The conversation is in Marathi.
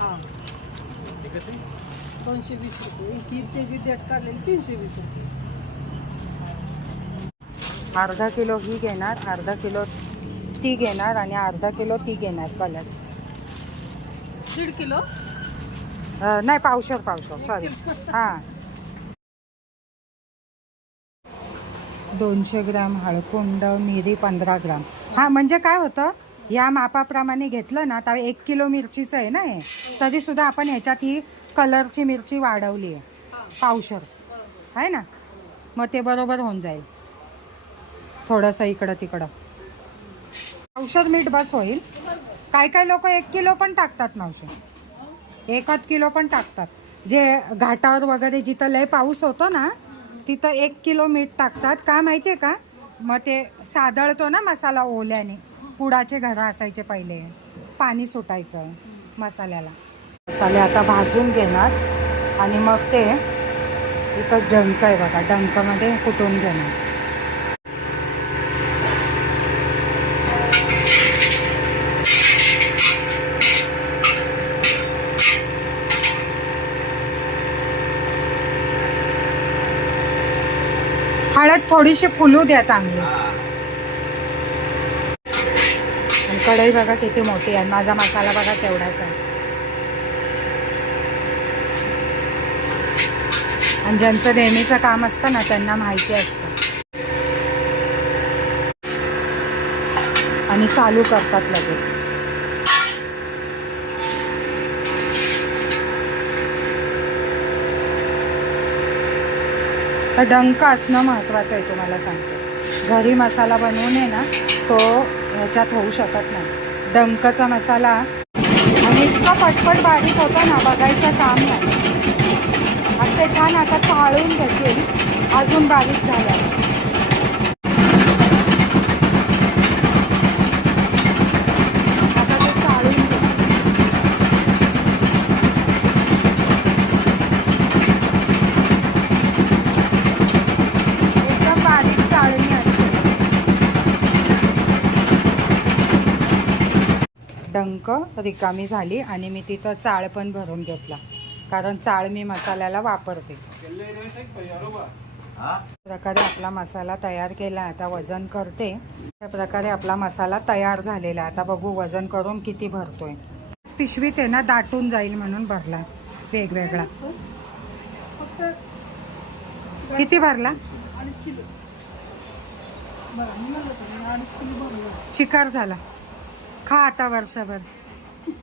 हां 220 रुपये. 3 केजी देठ काढलेली 320 रुपये. अर्धा किलो ही घेणार, अर्धा किलो ती घेणार आणि अर्धा किलो ती घेणार कलर्स. 1.5 किलो नाही पावशर सॉरी. हां 200 ग्रॅम हळकुंड, मिरी 15 ग्राम. हां म्हणजे काय होतं, या मापाप्रमाणे घेतलं ना तर 1 किलो मिरचीचं आहे ना हे, तरीसुद्धा आपण ह्याच्यात ही कलरची मिरची वाढवली आहे पावशर आहे ना, मग ते बरोबर होऊन जाईल. थोडंसं इकडं तिकडं पावशर मीठ बस होईल. काय काय लोक 1 किलो पण टाकतात मावशी, 1 किलो पण टाकतात. जे घाटावर वगैरे जिथं लय पाऊस होतो ना तिथं 1 किलो मीठ टाकतात. का माहिती आहे का, मग ते सादळतो ना मसाला ओल्याने. पुडाचे घरं असायचे पहिले, पाणी सुटायचं मसाल्याला. मसाले आता भाजून घेणार आणि मग ते इथंच डंक आहे बघा, डंकामध्ये कुटून घेणार. हळद थोडीशी फुलू द्या चांगली. कढई बघा किती मोठी आहे, माझा मसाला बघा केवढासा आहे. आणि ज्यांचं नेहमीचं काम असतं ना त्यांना माहिती असतं आणि चालू करतात लगेच. तर डंक असणं महत्त्वाचं आहे, तुम्हाला सांगते. घरी मसाला बनवून आहे ना तो ह्याच्यात होऊ शकत नाही. डंकचा मसाला आणि इतका पटपट बारीक होता ना, बघायचं काम नाही. आता ते छान आता चाळून घेतील, अजून बारीक झालं. आता ते चाळून घे. एकदम बारीक चाळणी असते. डंक रिकामी झाली आणि मी तिथं चाळ पण भरून घेतला, कारण चाळ मी मसाल्याला वापरते. प्रकारे आपला मसाला तयार केला. आता वजन करते. त्या प्रकारे आपला मसाला तयार झालेला. आता बघू वजन करून किती भरतोय. पिशवीत आहे ना दाटून जाईल म्हणून भरला वेगवेगळा. किती भरला? 2.5 किलो. बरं मी म्हणलं तर 2.5 किलो भरलं. चिकार झाला. खा आता वर्षभर.